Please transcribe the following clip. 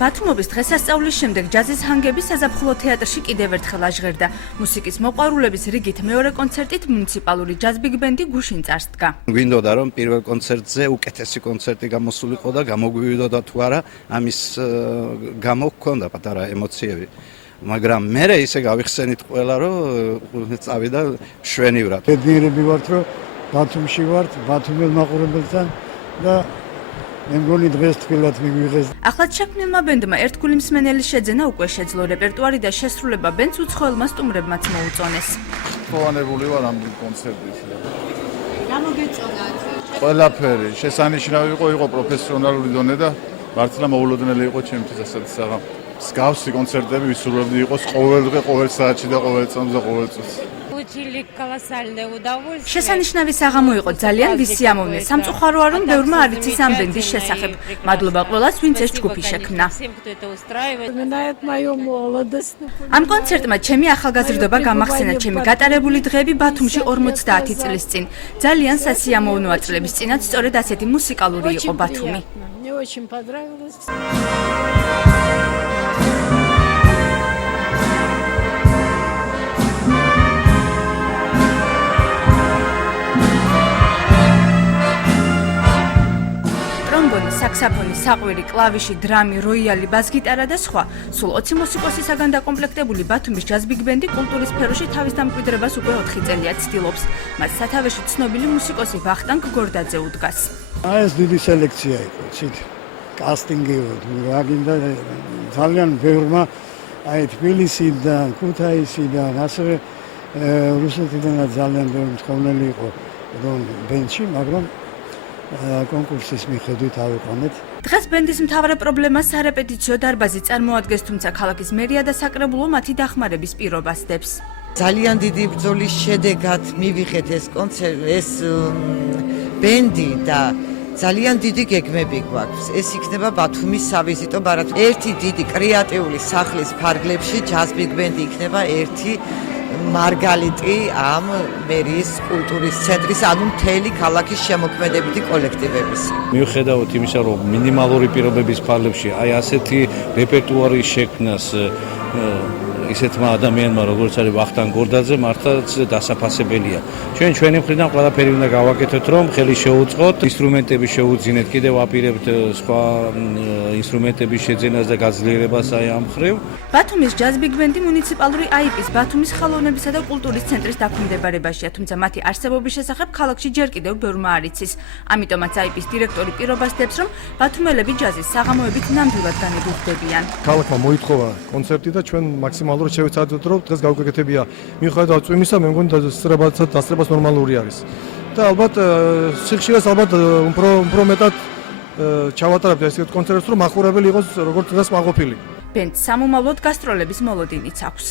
ბათუმობის დღესასწაულის შემდეგ ჯაზის ჰანგები საზაფხულო თეატრში კიდევ ერთხელ აჟღერდა. მუსიკის მოყვარულების რიგით მეორე კონცერტით მუნიციპალური ჯაზ ბიგ ბენდი გუშინ წარსდგა. გვინდოდა რომ პირველ კონცერტზე უკეთესი კონცერტი გამოსულიყო და გამოგვივიდოდა თუ არა, ამის გამო ჰქონდა პატარა ემოციები. მაგრამ მე ისე გავიხსენით ყველა რომ წავიდა შვენივრად. ბედნიერები ვართ რომ ბათუმში ვართ, ბათუმელ მაყურებელთან და მე მგონი დღეს თბილად მიგვიღეს. ახლად შექმნილმა ბენდმა ერთგული მსმენელის შეძენა უკვე შეძლო. რეპერტუარი და შესრულება ბენდს უცხოელმა სტუმრებმაც მოუწონეს. ხოვანებული ვარ ამ კონცერტით. რა მოგეწონათ? ყველაფერი, შესანიშნავი იყო პროფესიონალური დონე და მართლა მოულოდნელი იყო ჩემთვის ასეთი საღამო. მსგავსი კონცერტები ვისურვებდი იყოს ყოველდღე, ყოველ საათში და ყოველ წამს და ყოველ წუთს. შესანიშნავი საღამო იყო, ძალიან ვისი ამოვნეს. სამწუხაროა რომ ბევრმა არ იცის ამ ბენდის შესახებ. მადლობა ყველას, ვინც ეს ჯგუფი შექმნა. ამ კონცერტმა ჩემი ახალგაზრდობა გამახსენა, ჩემი გატარებული დღეები ბათუმში 50 წლის წინ. ძალიან სასიამოვნოა წლების წინაც სწორედ ასეთი მუსიკალური იყო ბათუმი. ტრომბონი, საქსაფონი, საყვირი, კლავიში, დრამი, როიალი, ბას-გიტარა და სხვა. სულ 20 მუსიკოსისაგან დაკომპლექტებული ბათუმის ჯაზ ბიგ ბენდი კულტურის სფეროში თავის დამკვიდრებას უკვე 4 წელია ცდილობს. მას სათავეში ცნობილი მუსიკოსი ვახტანგ გორდაძე უდგას. ეს დიდი სელექცია იყო, იცით? კასტინგი რა გინდა ძალიან ბევრმა თბილისიდან, ქუთაისიდან, ასევე რუსეთიდანაც ძალიან ბევრი მწვრთნელი იყო რომ ბენდში, მაგრამ კონკურსის მიხედვით ავიყვანეთ. დღეს ბენდის მთავარი პრობლემა სარეპეტიციო დარბაზი წარმოადგენს, თუმცა ქალაქის მერია და საკრებულო მათი დახმარების პირობას დებს. ძალიან დიდი ბრძოლის შედეგად მივიღეთ ეს ბენდი და ძალიან დიდი გეგმები გვაქვს. ეს იქნება ბათუმის სავიზიტო ბარათი. ერთი დიდი კრეატიული სახლის ფარგლებში ჯაზ ბიგ ბენდი იქნება ერთი მარგალიტი ამ მერიის კულტურის ცენტრის, ანუ მთელი ქალაქის შემოქმედებითი კოლექტივების. მიუხედავად იმისა, რომ მინიმალური პირობების ფარგლებში აი ასეთი რეპერტუარი შექმნას ისეთმა ადამიანმა, როგორც არის ვახტანგ გორდაძე, მართლაც დასაფასებელია. ჩვენი მხრიდან ყველაფერი უნდა გავაკეთოთ, რომ ხელი შეუწყოთ, ინსტრუმენტები შეუძინეთ, კიდევ ვაპირებთ სხვა ინსტრუმენტების შეძენას და გაძლიერებას აი ამ მხრივ. ბათუმის ჯაზ ბიგ ბენდი მუნიციპალური აიპის ბათუმის ხელოვნებისა და კულტურის ცენტრის დაქვემდებარებაშია, თუმცა მათი არსებობის შესახებ ქალაქში ჯერ კიდევ ბევრმა არ იცის. ამიტომაც აიპის დირექტორი პირობას დებს, რომ ბათუმელები ჯაზის საღამოებით ნამდვილად განეგუხდებიან. ქალაქმა მოითხოვა კონცერტი და ჩვენ მაქსიმალურად შევეცადეთ, რომ დღეს გავუკეთებია. მიუხედავად წვიმისა, მე მგონი დასწრებას ნორმალური არის. და ალბათ სიხშირეს ალბათ უფრო მეტად ჩავატარებთ ეს კონცერტს, რომ მაყურებელი იყოს როგორც დღეს მაყოფილი. ბენდს სამომავლოდ გასტროლების მოლოდინიც აქვს.